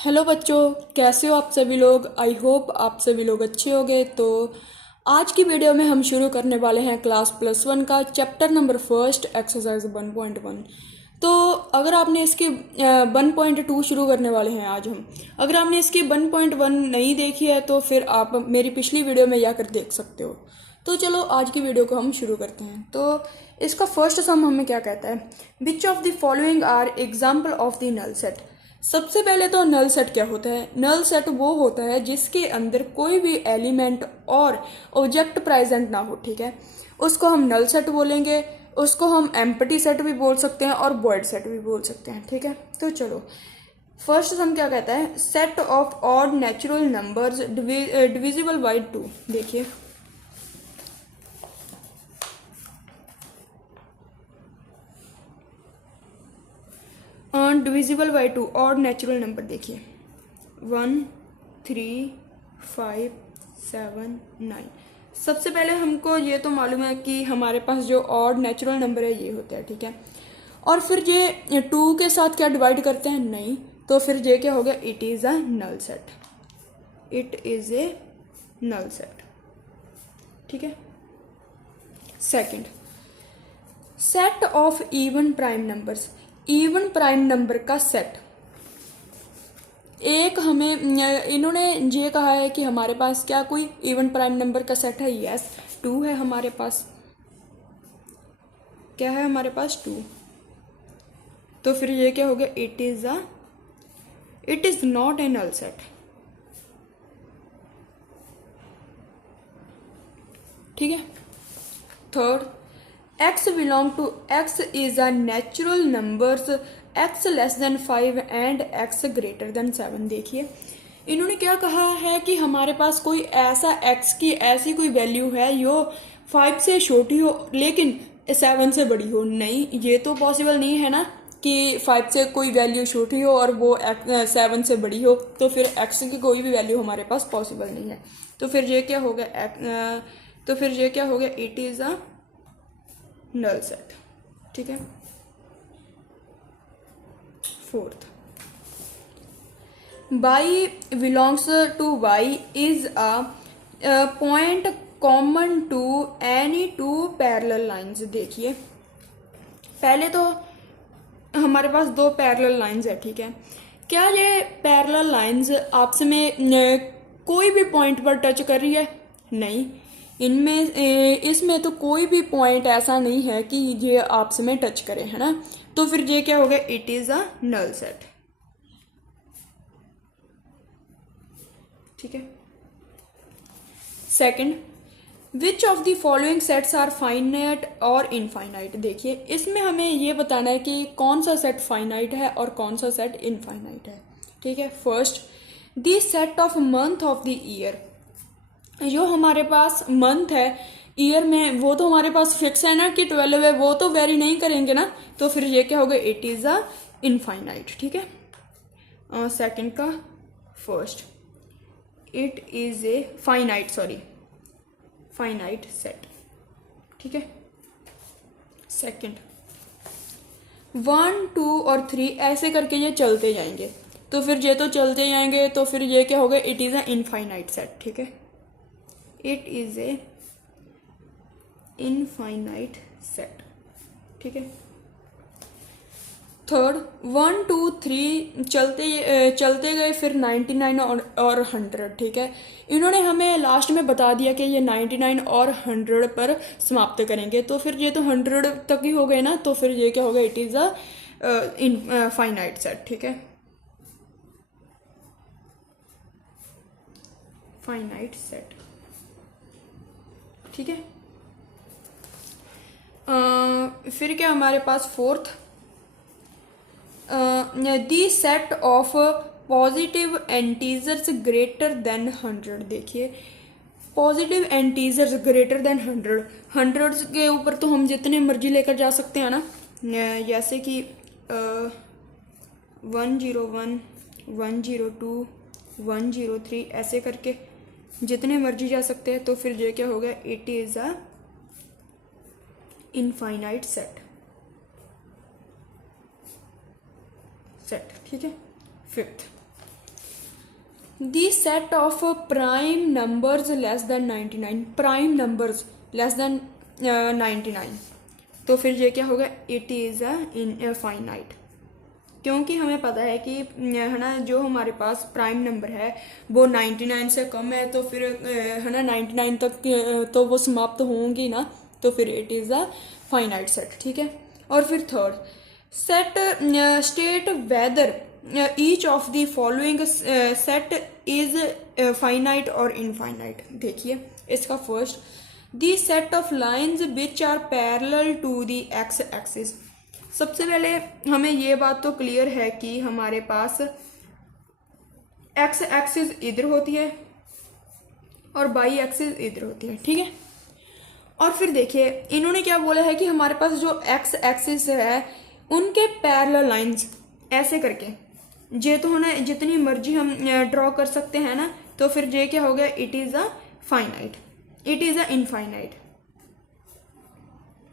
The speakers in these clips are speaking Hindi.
हेलो बच्चों, कैसे हो आप सभी लोग। आई होप आप सभी लोग अच्छे होंगे। तो आज की वीडियो में हम शुरू करने वाले हैं क्लास +1 का चैप्टर नंबर फर्स्ट एक्सरसाइज 1.1। तो अगर आपने इसकी 1.2 शुरू करने वाले हैं आज हम। अगर आपने इसकी 1.1 नहीं देखी है तो फिर आप मेरी पिछली वीडियो में जाकर देख सकते हो। तो चलो आज की वीडियो को हम शुरू करते हैं। तो इसका फर्स्ट सम हमें क्या कहता है, which of the following are example of the null set. सबसे पहले तो नल सेट क्या होता है। नल सेट वो होता है जिसके अंदर कोई भी एलिमेंट और ऑब्जेक्ट प्रेजेंट ना हो, ठीक है, उसको हम नल सेट बोलेंगे। उसको हम एम्प्टी सेट भी बोल सकते हैं और वॉइड सेट भी बोल सकते हैं, ठीक है। तो चलो फर्स्ट सम क्या कहता है, set of odd natural numbers divisible by 2। देखिए divisible by 2 odd natural number देखिए 1 3 5 7 9। सबसे पहले हमको ये तो मालूम है कि हमारे पास जो ऑड नेचुरल नंबर है ये होता है, ठीक है। और फिर ये 2 के साथ क्या डिवाइड करते हैं, नहीं, तो फिर ये क्या हो गया, it is a null set. It is a null set, ठीक है। Second, set of even prime numbers. Even prime number का सेट। एक हमें इन्होंने ये कहा है कि हमारे पास क्या कोई इवन प्राइम नंबर का सेट है। यस, 2 है हमारे पास। क्या है हमारे पास, 2। तो फिर ये क्या हो गया, it is not a null set, ठीक है। Third, x belong to x is a natural numbers x less than 5 and x greater than 7। देखिए इन्होंने क्या कहा है कि हमारे पास कोई ऐसा x की ऐसी कोई वैल्यू है जो 5 से छोटी हो लेकिन 7 से बड़ी हो। नहीं, ये तो पॉसिबल नहीं है ना कि 5 से कोई वैल्यू छोटी हो और वो 7 से बड़ी हो। तो फिर x की कोई भी वैल्यू हमारे पास पॉसिबल नहीं है। तो फिर ये क्या हो गया, it is a null set, ठीक है। Fourth, y belongs to y is a point common to any 2 parallel lines. देखिए पहले तो हमारे पास 2 पैरेलल लाइंस है, ठीक है। क्या ये पैरेलल लाइंस आपस में कोई भी पॉइंट पर टच कर रही है? नहीं, इसमें तो कोई भी पॉइंट ऐसा नहीं है कि ये आपस में टच करे, है ना। तो फिर ये क्या हो गया, it is a null set, ठीक है। Second, which of the following sets are finite और इनफाइनाइट। देखिए इसमें हमें ये बताना है कि कौन सा सेट फाइनाइट है और कौन सा सेट इनफाइनाइट है, ठीक है। First, the set of month of the year. जो हमारे पास मंथ है ईयर में, वो तो हमारे पास फिक्स है ना कि 12 है, वो तो वेरी नहीं करेंगे ना। तो फिर ये क्या होगा, इट इज़ अ इनफाइनाइट, ठीक है। सेकंड का first, it is a finite set, ठीक है। सेकंड, 1 2 और 3 ऐसे करके ये चलते जाएंगे। तो फिर ये तो चलते जाएंगे, तो फिर ये क्या होगा, it is a infinite set, ठीक है। It is a infinite set, ठीक है। थर्ड, 1 2 3 चलते गए, फिर 99 और 100, ठीक है। इन्होंने हमें लास्ट में बता दिया कि ये 99 और 100 पर समाप्त करेंगे। तो फिर ये तो 100 तक ही हो गए ना। तो फिर ये क्या होगा, it is a infinite set, ठीक है। फाइनाइट सेट, ठीक है। फिर क्या हमारे पास fourth, the set of positive integers greater than 100। देखिए positive integers greater than 100, hundreds के ऊपर तो हम जितने मर्जी लेकर जा सकते हैं ना। जैसे कि 101 102 103 ऐसे करके जितने मर्जी जा सकते हैं। तो फिर ये क्या हो गया, it is a infinite set, ठीक है। Fifth, the set of prime numbers less than 99, prime numbers less than 99, तो फिर ये क्या होगा, इट इज़ इन फाइनाइट। क्योंकि हमें पता है कि है ना जो हमारे पास प्राइम नंबर है वो 99 से कम है, तो फिर है ना 99 तक तो वो समाप्त होंगी ना, तो फिर it is a finite set. ठीक है। और फिर third, set state whether each of the following set is finite और इनफाइनाइट। देखिए इसका first, the set of lines which are parallel to the x axis. सबसे पहले हमें ये बात तो क्लियर है कि हमारे पास एक्स एक्सिस इधर होती है और बाई एक्सिस इधर होती है। ठीक है। और फिर देखिए इन्होंने क्या बोला है कि हमारे पास जो एक्स एक्सिस है उनके पैरेलल लाइंस ऐसे करके जे तो होना जितनी मर्जी हम ड्रॉ कर सकते हैं ना, तो फिर जे क्या हो गया, it is a finite, it is a infinite,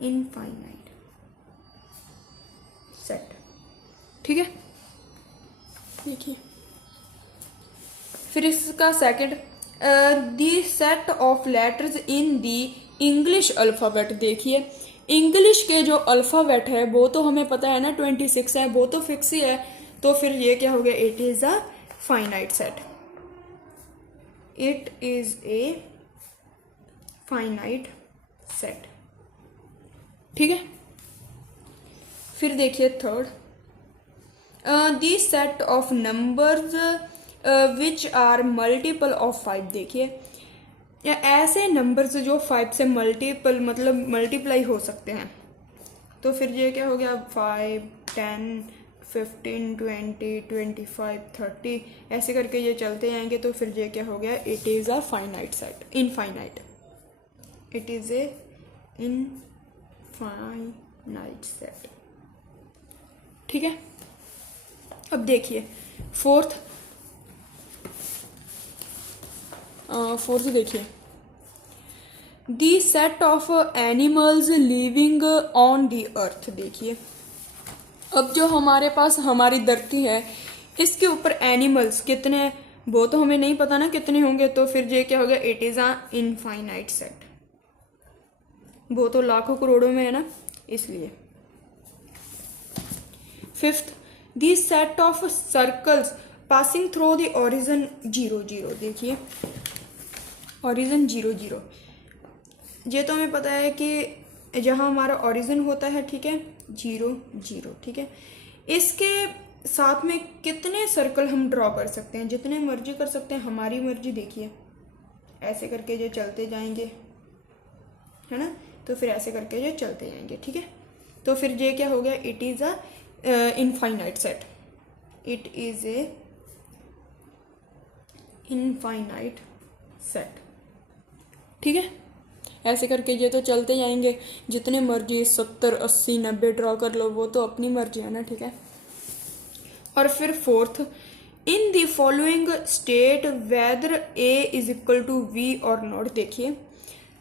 infinite set. ठीक है। देखिए फिर इसका second, the set of letters in the English alphabet. देखिए इंग्लिश के जो अल्फ़ाबेट है वो तो हमें पता है ना 26 है, वो तो फिक्स ही है, तो फिर ये क्या हो गया, it is a finite set, it is a finite set. ठीक है। फिर देखिए third, the set of numbers which are multiple of 5। देखिए या ऐसे नंबर्स जो 5 से मल्टीपल मतलब मल्टीप्लाई हो सकते हैं, तो फिर ये क्या हो गया, 5, 10, 15, 20, 25, 30 ऐसे करके ये चलते जाएंगे, तो फिर ये क्या हो गया, it is a finite set, infinite, it is a infinite set. ठीक है। अब देखिए फोर्थ देखिए, the set of animals living on the earth. देखिए अब जो हमारे पास हमारी धरती है इसके ऊपर एनिमल्स कितने, वो तो हमें नहीं पता ना कितने होंगे, तो फिर ये क्या हो गया, it is a infinite set, वो तो लाखों करोड़ों में है ना, इसलिए। Fifth, the set of circles passing through the origin 0, 0। देखिए ओरिजिन 0, 0, ये तो हमें पता है कि जहाँ हमारा ओरिजिन होता है, ठीक है, 0, 0। ठीक है। इसके साथ में कितने सर्कल हम ड्रॉ कर सकते हैं, जितने मर्जी कर सकते हैं, हमारी मर्जी। देखिए ऐसे करके ये चलते जाएंगे, है ना, तो फिर ऐसे करके ये चलते जाएंगे। ठीक है। तो फिर ये क्या हो गया, it is a infinite set, it is a infinite set. ठीक है। ऐसे करके ये तो चलते जाएंगे, जितने मर्जी 70, 80, 90 ड्रॉ कर लो, वो तो अपनी मर्जी है ना। ठीक है। और फिर fourth, in the following state whether A is equal to B और नॉट। देखिए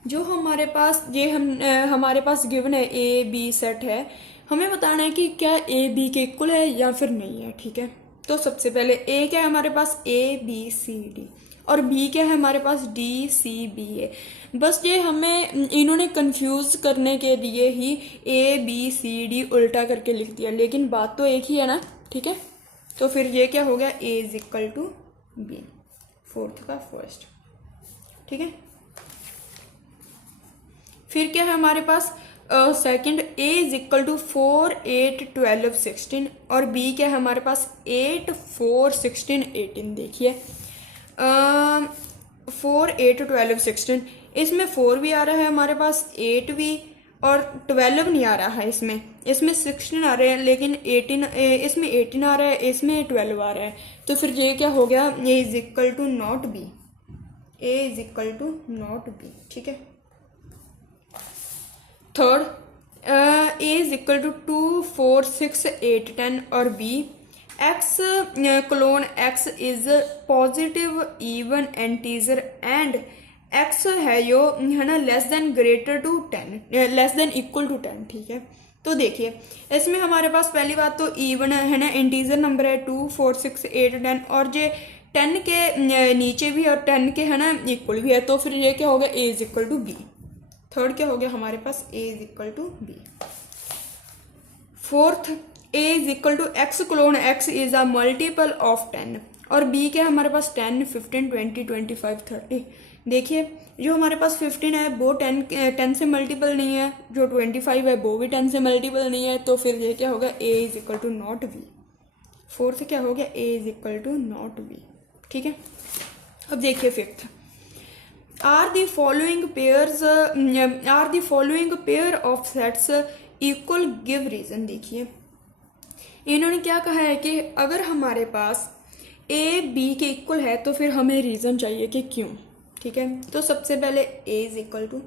जो हमारे पास ये हमारे पास गिवन है ए बी सेट है, हमें बताना है कि क्या ए बी के इक्वल है या फिर नहीं है। ठीक है। तो सबसे पहले ए क्या है हमारे पास, ए बी सी डी, और बी क्या है हमारे पास, डी सी बी ए। बस ये हमें इन्होंने कंफ्यूज करने के लिए ही ए बी सी डी उल्टा करके लिख दिया, लेकिन बात तो एक ही है ना। ठीक है। तो फिर ये क्या हो गया, A is equal to B, fourth का फर्स्ट। ठीक है। फिर क्या है हमारे पास second, A is equal to 4, 8, 12, 16, और बी क्या है हमारे पास 8, 4, 16, 18। देखिए 4, 8, 12, 16, इसमें 4 भी आ रहा है हमारे पास, 8 भी, और 12 नहीं आ रहा है, इसमें 16 आ रहे हैं, लेकिन 18 इसमें 18 आ रहा है, इसमें 12 आ रहा है। तो फिर ये क्या हो गया, A is equal to not B, A is equal to not B. ठीक है। Third, A is equal to 2, 4, 6, 8, 10, और B X colon x is positive even integer and X है जो है ना less than greater to 10, less than equal to 10। ठीक है। तो देखिए इसमें हमारे पास पहली बात तो इवन है ना, इंटीजर नंबर है 2, 4, 6, 8, 10, और जो 10 के नीचे भी और 10 के है ना इक्वल भी है, तो फिर ये क्या होगा, A is equal to B. Third क्या हो गया हमारे पास, A is equal to B. Fourth, A is equal to x colon x is a multiple of 10, और बी क्या है हमारे पास 10, 15, 20, 25, 30। देखिए जो हमारे पास 15 है वो 10 से मल्टीपल नहीं है, जो 25 है वो भी 10 से मल्टीपल नहीं है, तो फिर ये क्या होगा, A is equal to not B. Fourth क्या हो गया, A is equal to not B. ठीक है, अब देखिए fifth, are the following pair of sets equal, give reason. देखिए इन्होंने क्या कहा है कि अगर हमारे पास ए बी के इक्वल है तो फिर हमें रीजन चाहिए कि क्यों। ठीक है, तो सबसे पहले ए इज इक्वल टू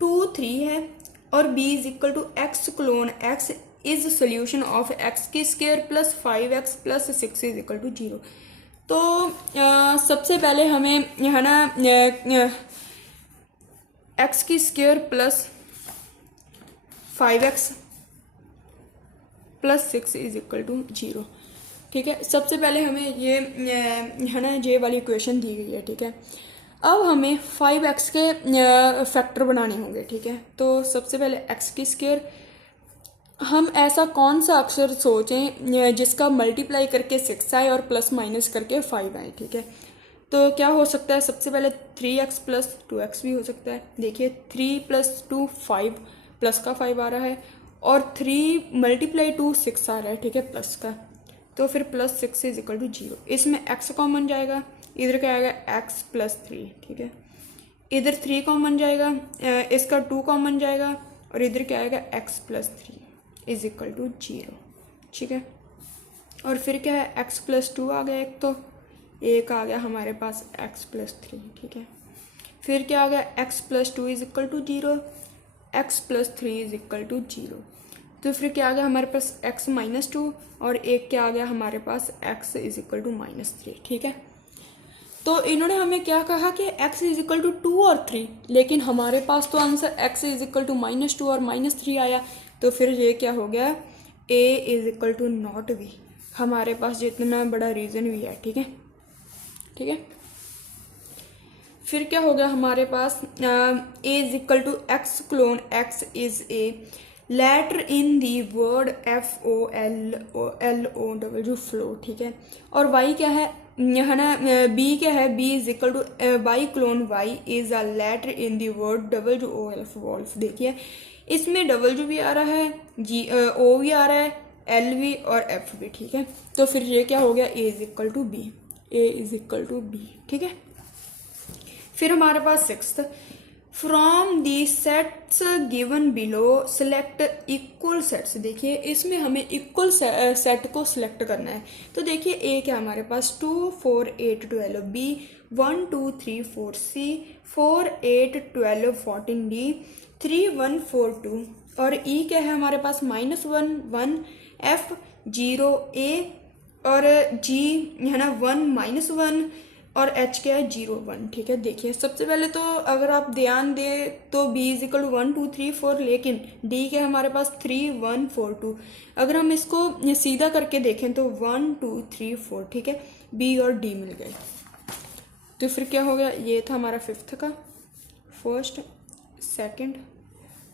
2, 3 है, और B is equal to x colon x is solution of X की square plus 5x plus 6 is equal to 0। तो सबसे पहले हमें है ना एक्स की square plus 5x plus 6 is equal to 0। ठीक है, सबसे पहले हमें ये है ना ये वाली इक्वेशन दी गई है। ठीक है, अब हमें 5x के फैक्टर बनाने होंगे। ठीक है, तो सबसे पहले x की स्क्वायर, हम ऐसा कौन सा अक्षर सोचें जिसका मल्टीप्लाई करके 6 आए और प्लस माइनस करके 5 आए। ठीक है, तो क्या हो सकता है, सबसे पहले 3x प्लस 2x भी हो सकता है। देखिए 3 प्लस 2 5 प्लस का 5 आ रहा है, और 3 मल्टीप्लाई 2 6 आ रहा है। ठीक है, प्लस का, तो फिर प्लस 6 इज इक्वल टू 0। इसमें x कॉमन जाएगा, इधर क्या आएगा x प्लस 3। ठीक है, इधर 3 कॉमन जाएगा, इसका 2 कॉमन जाएगा, और इधर क्या आएगा x plus 3 is equal to 0। ठीक है, और फिर क्या है, x प्लस 2 आ गया एक, तो एक आ गया हमारे पास x प्लस 3। ठीक है, फिर क्या आ गया, x plus 2 is equal to 0, x plus 3 is equal to 0। तो फिर क्या आ गया हमारे पास x माइनस 2, और एक क्या आ गया हमारे पास x is equal to minus 3। ठीक है, तो इन्होंने हमें क्या कहा कि x इज इक्वल टू 2 और 3, लेकिन हमारे पास तो answer x is equal to minus 2 और माइनस 3 आया, तो फिर ये क्या हो गया, a is equal to not b। हमारे पास जितना बड़ा रीजन भी है। ठीक है, ठीक है, फिर क्या हो गया हमारे पास, a is equal to x colon x is a letter in the word FOLLOW follow. ठीक है, और y क्या है ना, b क्या है, b is equal to y colon y is a letter in the word WOLF wolf. देखिए इसमें W भी आ रहा है, O भी आ रहा है, L भी और F भी। ठीक है, तो फिर ये क्या हो गया, A is equal to B, A is equal to B। ठीक है, फिर हमारे पास sixth, from the sets given below select equal sets. देखिए इसमें हमें इक्वल सेट को सिलेक्ट करना है। तो देखिए ए क्या हमारे पास 2, 4, 8, 12, बी 1, 2, 3, 4, सी 4, 8, 12, 14, डी 3, 1, 4, 2, और ई क्या है हमारे पास -1, 1, एफ 0, ए और जी है ना 1, -1, और h क्या है 0, 1। ठीक है, देखिए सबसे पहले तो अगर आप ध्यान दें तो b इज इक्वल 1, 2, 3, 4, लेकिन d क्या है हमारे पास 3, 1, 4, 2। अगर हम इसको सीधा करके देखें तो 1, 2, 3, 4। ठीक है, b और d मिल गए, तो फिर क्या हो गया, ये था हमारा फिफ्थ का फर्स्ट सेकंड,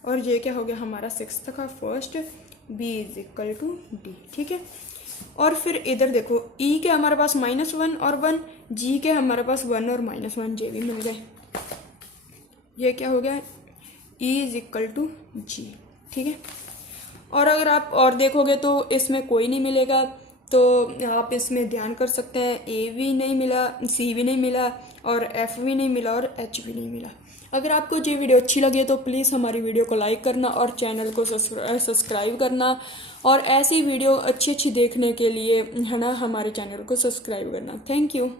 और ये क्या हो गया हमारा सिक्स्थ का first, b is equal to d। ठीक है, और फिर इधर देखो ई के हमारे पास -1 और 1, जी के हमारे पास 1 और -1, जे भी मिल गए। ये क्या हो गया, ई इज इक्वल टू जी। ठीक है, और अगर आप और देखोगे तो इसमें कोई नहीं मिलेगा, तो आप इसमें ध्यान कर सकते हैं, ए भी नहीं मिला, सी भी नहीं मिला, और एफ भी नहीं मिला, और एच भी नहीं मिला। अगर आपको ये वीडियो अच्छी लगे तो प्लीज़ हमारी वीडियो को लाइक करना और चैनल को सब्सक्राइब करना, और ऐसी वीडियो अच्छी देखने के लिए है ना हमारे चैनल को सब्सक्राइब करना। Thank you.